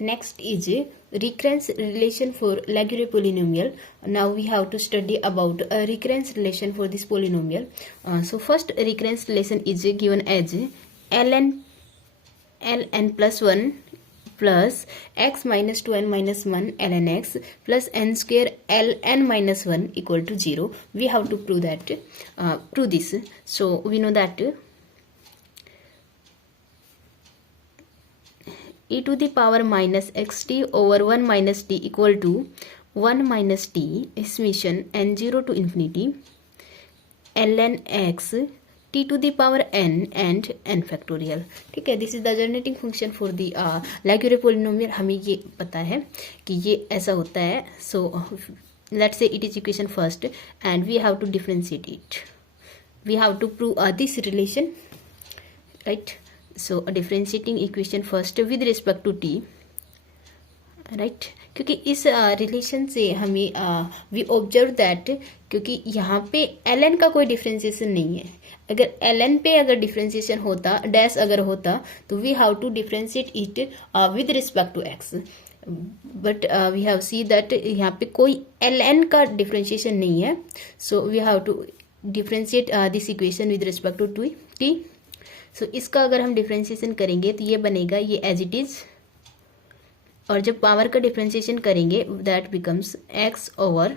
Next is recurrence relation for Laguerre polynomial. Now we have to study about a recurrence relation for this polynomial. So first recurrence relation is given as ln plus 1 plus x minus 2n minus 1 ln x plus n square ln minus 1 equal to 0. We have to prove that, prove this. So we know that e to the power minus xt over 1 minus t equal to 1 minus t summation n0 to infinity ln x t to the power n and n factorial. ठीक है, this is the generating function for the Laguerre polynomial. हमें ये पता है कि ये ऐसा होता है. So let's say it is equation first and we have to differentiate it. We have to prove this relation, right. So differentiating equation first with respect to t, right. क्योंकि इस रिलेशन से हमें वी ऑब्जर्व दैट, क्योंकि यहाँ पे ln का कोई differentiation नहीं है. अगर ln पे अगर डिफ्रेंसिएशन होता, डैश अगर होता, तो we have to differentiate it with respect to x. But we have see that यहाँ पे कोई ln का डिफ्रेंशिएशन नहीं है. So we have to differentiate this equation with respect to t. सो इसका अगर हम डिफ्रेंशिएशन करेंगे तो ये बनेगा ये एज इट इज, और जब पावर का डिफ्रेंशिएशन करेंगे that becomes x over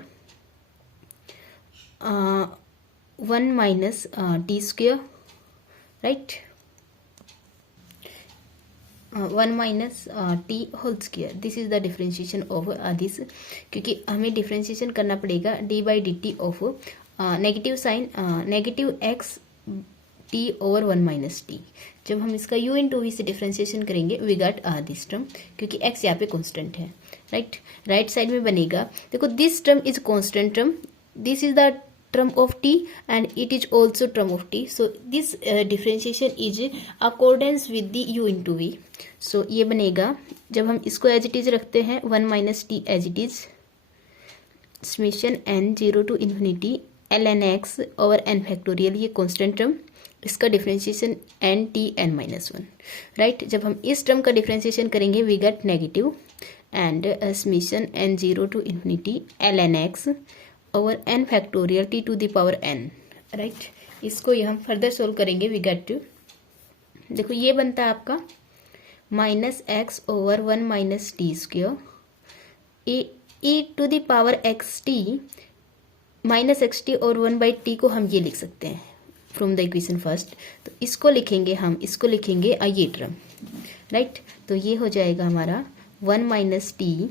1 minus t square, right. 1 minus t whole square. This is the differentiation of this, क्योंकि हमें डिफ्रेंशिएशन करना पड़ेगा d by d t of negative sine negative x t over 1 minus t. जब हम इसका u into v से differentiation करेंगे we got this term, क्योंकि x यहाँ पे कांस्टेंट है, राइट. राइट साइड में बनेगा, देखो this term is constant term, this is the term of t and it is also term of t. So this differentiation is accordance with the u into v. So ये बनेगा, जब हम इसको as it is रखते हैं 1 minus t as it is summation n 0 to infinity ln x over n factorial, ये constant term, इसका differentiation n t n minus 1, right. जब हम इस टर्म का डिफ्रेंशिएशन करेंगे we get negative and summation n 0 to infinity ln x over n factorial t to the power n, right. इसको ये हम फर्दर सोल्व करेंगे वी गेट टू, देखो ये बनता है आपका minus x over 1 minus t square e to the power x t minus x t और 1 बाई टी को हम ये लिख सकते हैं फ्रॉम द इक्वेशन फर्स्ट. तो इसको लिखेंगे हम, इसको लिखेंगे ये टर्म, राइट. तो ये हो जाएगा हमारा 1 minus t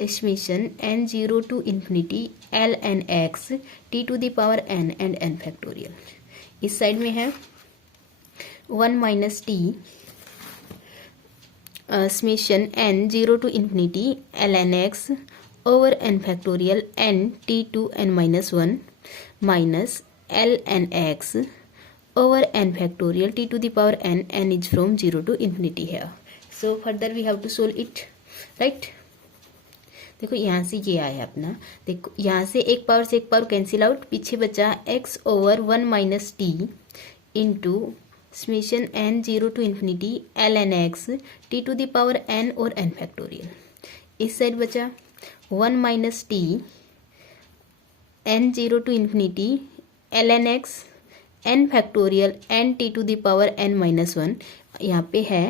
summation n 0 to infinity ln x t to the power n and n factorial. इस साइड में है 1 minus t summation n 0 to infinity ln x over n factorial n t to n minus 1 minus ln x over n factorial t to the power n is from 0 to infinity here. So further we have to solve it, right. देखो यहाँ से ये आया अपना, देखो यहाँ से एक पावर से एक पावर कैंसिल आउट, पीछे बचा x over 1 minus t into summation n 0 to infinity ln x t to the power n और n फैक्टोरियल. इस साइड बचा 1 minus t n 0 to infinity ln x n factorial n t to the power n minus 1. यहाँ पे है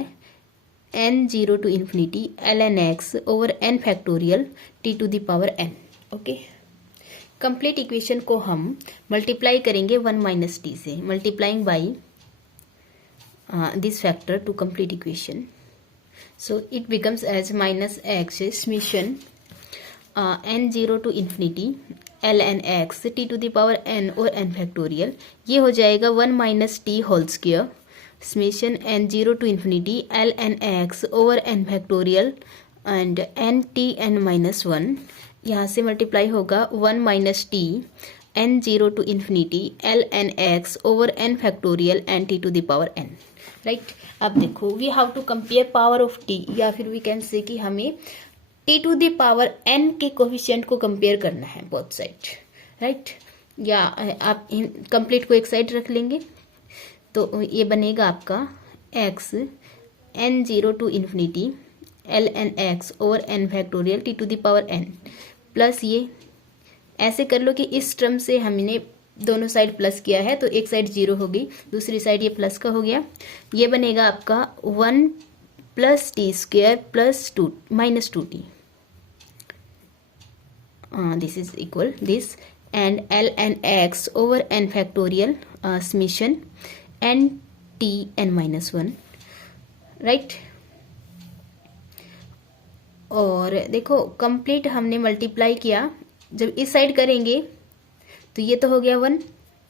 n 0 to infinity ln x over n factorial t to the power n. Okay, complete equation को हम multiply करेंगे 1 minus t से, multiplying by this factor to complete equation. So it becomes as minus x summation n 0 to infinity ln x t to the power n और n factorial. ये हो जाएगा 1 minus t whole square summation n 0 to infinity ln x over n factorial and n t n minus 1. यहाँ से multiply होगा 1 minus t n 0 to infinity ln x over n factorial n t to the power n, right. अब देखो we have to compare power of t, या फिर we can say कि हमें t to the power n के coefficient को compare करना है बोथ साइड, राइट. या आप कंप्लीट को एक साइड रख लेंगे तो ये बनेगा आपका x n 0 to infinity l n x over n factorial t to the power n plus ये ऐसे कर लो कि इस टर्म से हमने दोनों साइड प्लस किया है तो एक साइड 0 हो गई, दूसरी साइड ये प्लस का हो गया। ये बनेगा आपका 1 plus t square plus 2 minus 2t, this is equal this and l n x over n factorial summation n t n minus 1, right. और देखो कंप्लीट हमने मल्टीप्लाई किया, जब इस साइड करेंगे तो ये तो हो गया 1,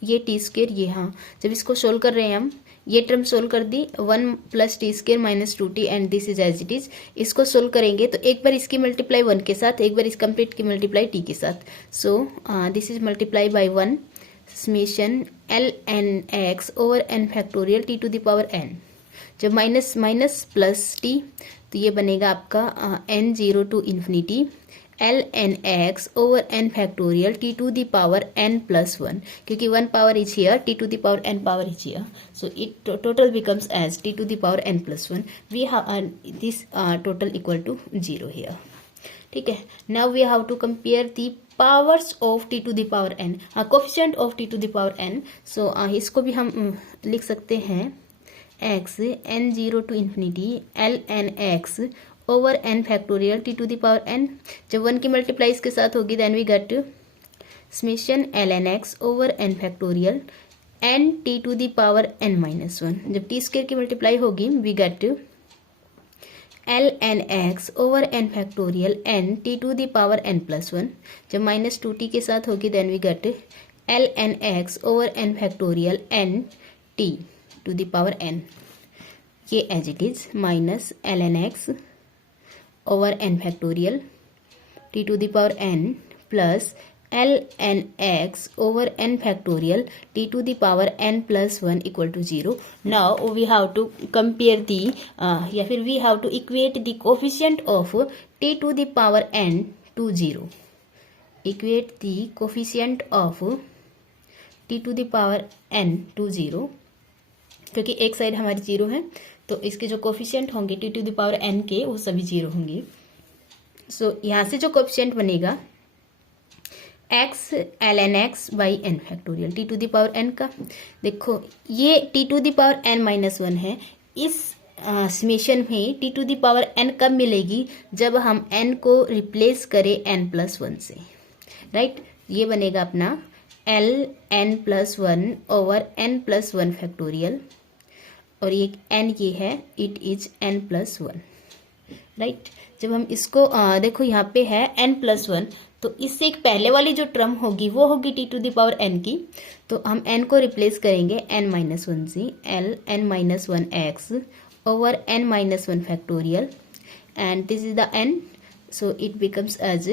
ये टी स्क्वेयर ये, हाँ जब इसको सोल्व कर रहे हैं हम ये टर्म सोल्व कर दी 1 plus t square minus 2t and this is as it is. इसको सोल्व करेंगे तो एक बार इसकी मल्टीप्लाई 1 के साथ, एक बार इस कंप्लीट की मल्टीप्लाई t के साथ। So this is multiply by 1 summation l n x over n factorial t to the power n। जब माइनस माइनस प्लस टी तो ये बनेगा आपका n zero to infinity l n x over n factorial t to the power n plus 1, क्योंकि 1 power is here, t to the power n power is here, so it total becomes as t to the power n plus 1। We have this total equal to 0 here, ठीक है। Now we have to compare the powers of t to the power n, coefficient of t to the power n। So इसको भी हम लिख सकते हैं x n zero to infinity l n x over n factorial t to the power n। जब 1 की multiply इसके साथ होगी then we get summation l n x over n factorial n t to the power n minus 1। जब t square की multiply होगी we get L n x over n factorial n t to the power n plus 1। जब minus 2t के साथ होगी then we get L n x over n factorial n t to the power n, ये as it is minus l n x over n factorial t to the power n plus L n x over n factorial t to the power n plus 1 equal to 0। Now we have to compare the या फिर we have to equate the coefficient of t to the power n to 0। Equate the coefficient of t to the power n to 0, क्योंकि एक side हमारी 0 है तो इसके जो coefficient होंगे t to the power n के वो सभी 0 होंगे। सो यहाँ से जो कोफिशिएंट बनेगा x l n x by n factorial t to the power n का, देखो ये t to the power n minus 1 है। इस समेशन में t to the power n कब मिलेगी, जब हम n को रिप्लेस करें n प्लस 1 से, राइट। ये बनेगा अपना l n plus 1 over n plus 1 factorial, और ये n ये है it is n plus 1, right. जब हम इसको देखो यहाँ पे है n प्लस 1, तो इससे एक पहले वाली जो टर्म होगी वो होगी t to the power n की, तो हम n को रिप्लेस करेंगे n माइनस 1 से l n minus 1 x over n minus 1 factorial and this is the n, so it becomes as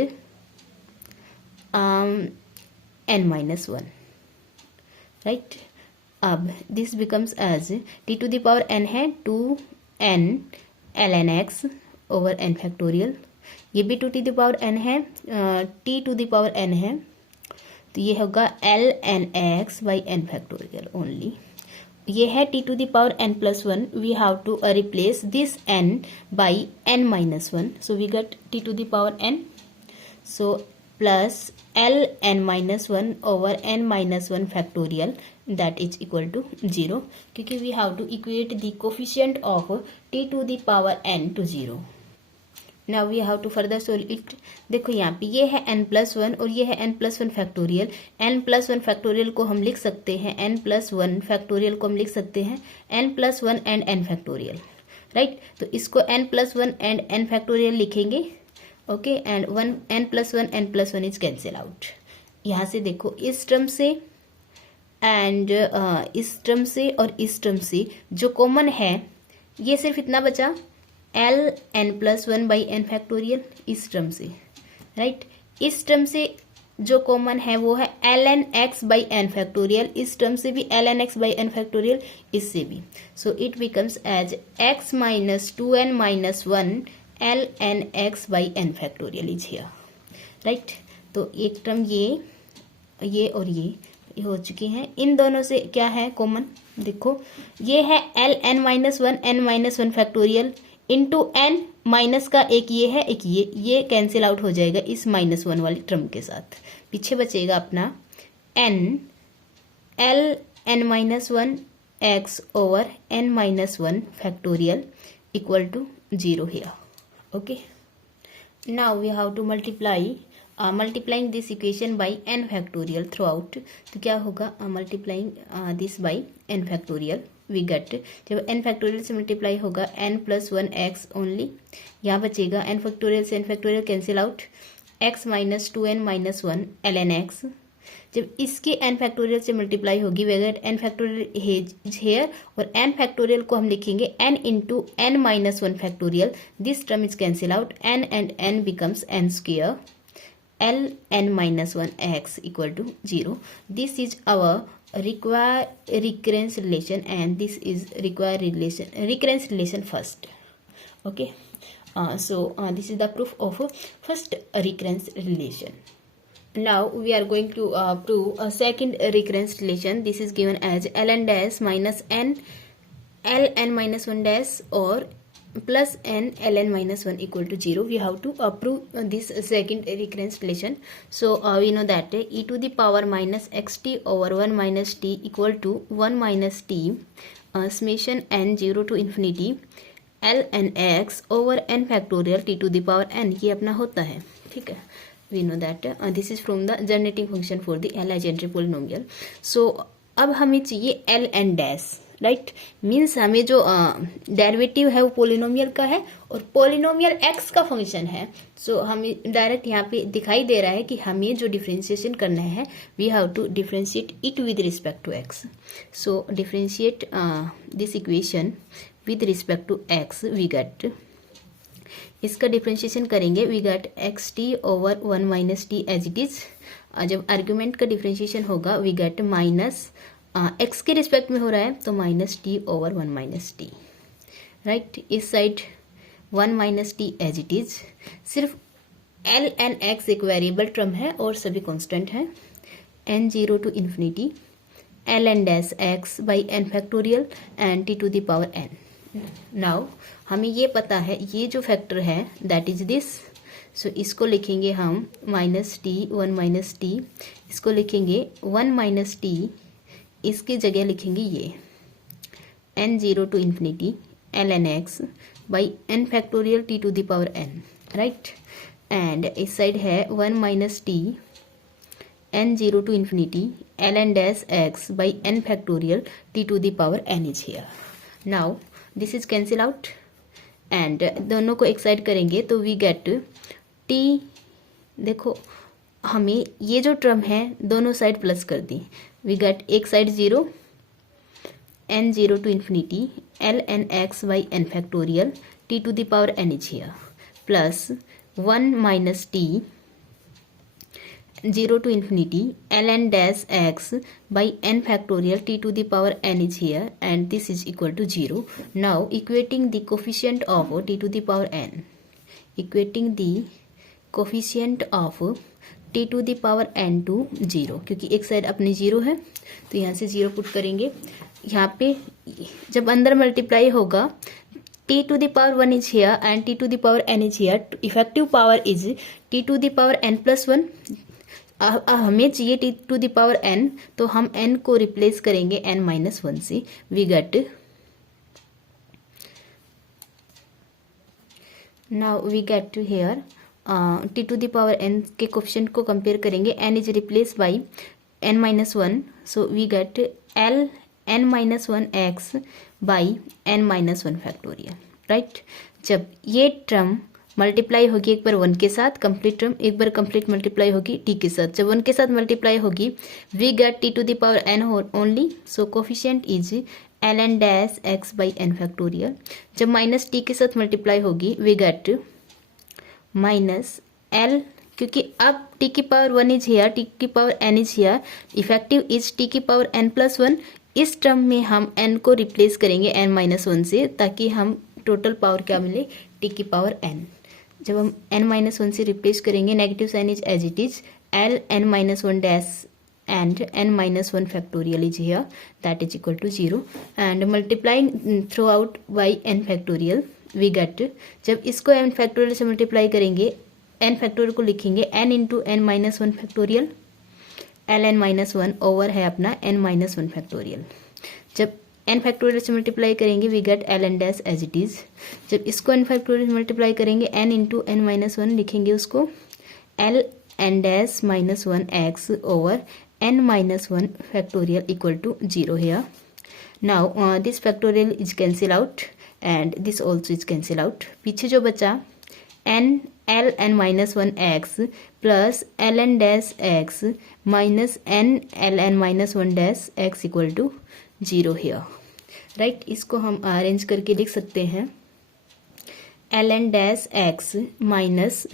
n minus 1, right. अब this becomes as t to the power n है 2n l n x over n factorial, ये भी to t the power n है, t to the power n है, तो ये होगा l n x by n factorial only. ये है T to the power n plus 1, we have to replace this n by n minus 1, so we get t to the power n, so plus L n minus 1 over n minus 1 factorial that is equal to 0, क्योंकि we have to equate the coefficient of t to the power n to 0. Now we have to further solve it. देखो यहाँ पे ये है n plus 1 और ये है n plus 1 factorial. n plus 1 factorial को हम लिख सकते हैं, n प्लस 1 फैक्टोरियल को हम लिख सकते हैं n plus 1 and n factorial, right. तो इसको n plus 1 and n factorial लिखेंगे, okay, and n plus 1 n plus 1 is cancel out. यहाँ से देखो इस टर्म से एंड इस टर्म से और इस टर्म से जो कॉमन है ये सिर्फ इतना बचा l n plus 1 by n factorial इस टर्म से, राइट। इस टर्म से जो कॉमन है वो है l n x by n factorial, इस टर्म से भी l n x by n factorial, इससे भी, so it becomes as x minus 2n minus 1 l n x by n factorial is here, right. तो एक टर्म ये और ये हो चुकी हैं। इन दोनों से क्या है कॉमन, देखो ये है l n minus 1 n minus 1 factorial into n minus का एक ये है, एक ये कैंसिल आउट हो जाएगा इस -1 वाली टर्म के साथ। पीछे बचेगा अपना n l n-1 x over n-1 factorial equal to 0 here. Okay, now we have to multiplying this equation by n factorial throughout. तो क्या होगा, multiplying this by n factorial we get, जब n factorial से multiply होगा n plus 1 x only, यहाँ बचेगा n factorial से n factorial cancel out, x minus 2n minus 1 ln x। जब इसके n फैक्टोरियल से मल्टीप्लाई होगी we get n factorial here, और n फैक्टोरियल को हम लिखेंगे n into n minus 1 factorial. This term is cancel out, n and n becomes n square, l n minus 1 x equal to 0. This is our required recurrence relation, and this is required recurrence relation first. Okay, so this is the proof of first recurrence relation. Now we are going to prove a second recurrence relation. This is given as ln dash minus n ln minus 1 dash or plus n ln minus 1 equal to 0. We have to prove this second recurrence relation. So we know that e to the power minus xt over 1 minus t equal to 1 minus t summation n 0 to infinity ln x over n factorial t to the power n, ये अपना होता है, ठीक है। We know that this is from the generating function for the Lie-Gendre polynomial. So अब हमें चाहिए l n dash, right, means हमें जो डेरिवेटिव है वो पोलिनोमियल का है और पोलिनोमियल x का फंक्शन है। सो हमें डायरेक्ट यहाँ पे दिखाई दे रहा है कि हमें जो डिफ्रेंशिएशन करना है we have to differentiate it with respect to x। So differentiate this equation with respect to x, we get, इसका डिफ्रेंशिएशन करेंगे we get x t over 1 minus t as it is. जब argument का differentiation होगा we get minus x के respect में हो रहा है तो minus t over 1 minus t, right. इस side 1 minus t as it is, सिर्फ एल एन एक्स एक वेरिएबल टर्म है और सभी कांस्टेंट हैं, n 0 to infinity l n dash x by n factorial and t to the power n। Now हमें ये पता है ये जो फैक्टर है दैट इज दिस, सो इसको लिखेंगे हम माइनस टी 1 माइनस टी, इसको लिखेंगे 1 माइनस टी, इसकी जगह लिखेंगे ये n 0 to infinity l n x by n factorial t to the power n, right. And इस साइड है 1 minus t n 0 to infinity l n dash x by n factorial t to the power n is here. Now this is cancel out and दोनों को एक side करेंगे तो we get T, देखो हमें ये जो टर्म है दोनों साइड प्लस कर दी, वी गेट एक side 0 n 0 to infinity l n x by n factorial t to the power n is here plus 1 minus t 0 to infinity ln dash x by n factorial t to the power n is here and this is equal to 0. Now equating the coefficient of t to the power n, equating the coefficient of t to the power n to 0, क्योंकि एक side अपनी 0 है तो यहाँ से 0 put करेंगे। यहाँ पे जब अंदर मल्टीप्लाई होगा t to the power 1 is here and t to the power n is here, effective power is t to the power n plus 1। हमें चाहिए t to the power n, तो हम n को रिप्लेस करेंगे n minus 1 से, we get, now we get here t to the power n के coefficient को compare करेंगे, n is replace by n minus 1, so we get l n minus 1 x by n minus 1 factorial, right. जब ये term multiply होगी एक बार 1 के साथ complete term, एक बार कंप्लीट मल्टीप्लाई होगी t के साथ, जब 1 के साथ मल्टीप्लाई होगी we get t to the power n only, so coefficient is l n dash x by n factorial. जब माइनस t के साथ मल्टीप्लाई होगी वी गेट माइनस l, क्योंकि अब t की पावर 1 इज हियर, t की power n is here, effective is t की power n plus 1। इस टर्म में हम n को रिप्लेस करेंगे n माइनस 1 से, ताकि हम टोटल पावर क्या मिले t की पावर n। जब हम n माइनस 1 से रिप्लेस करेंगे negative sign is as it is L n minus 1 dash and n minus 1 factorial is here that is equal to 0 and multiplying through out by n factorial we get, जब इसको n factorial से multiply करेंगे, n factorial को लिखेंगे n into n minus one factorial, L n minus one over है अपना n minus one factorial. जब n factorial से मल्टीप्लाई करेंगे we get L n dash as it is. जब इसको n फैक्टोरियल से मल्टीप्लाई करेंगे n into n minus one लिखेंगे उसको L n dash minus one x over n minus one factorial equal to 0 here. Now this factorial is cancel out and this also is cancel out. पीछे जो बचा n L n minus one x plus L n dash x minus n L n minus one dash x equal to 0 here. Right, इसको हम arrange करके लिख सकते हैं L n dash x minus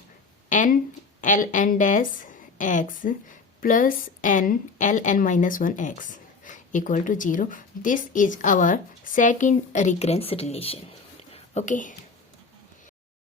n L n dash x plus n L n minus one x equal to 0. This is our second recurrence relation. Okay.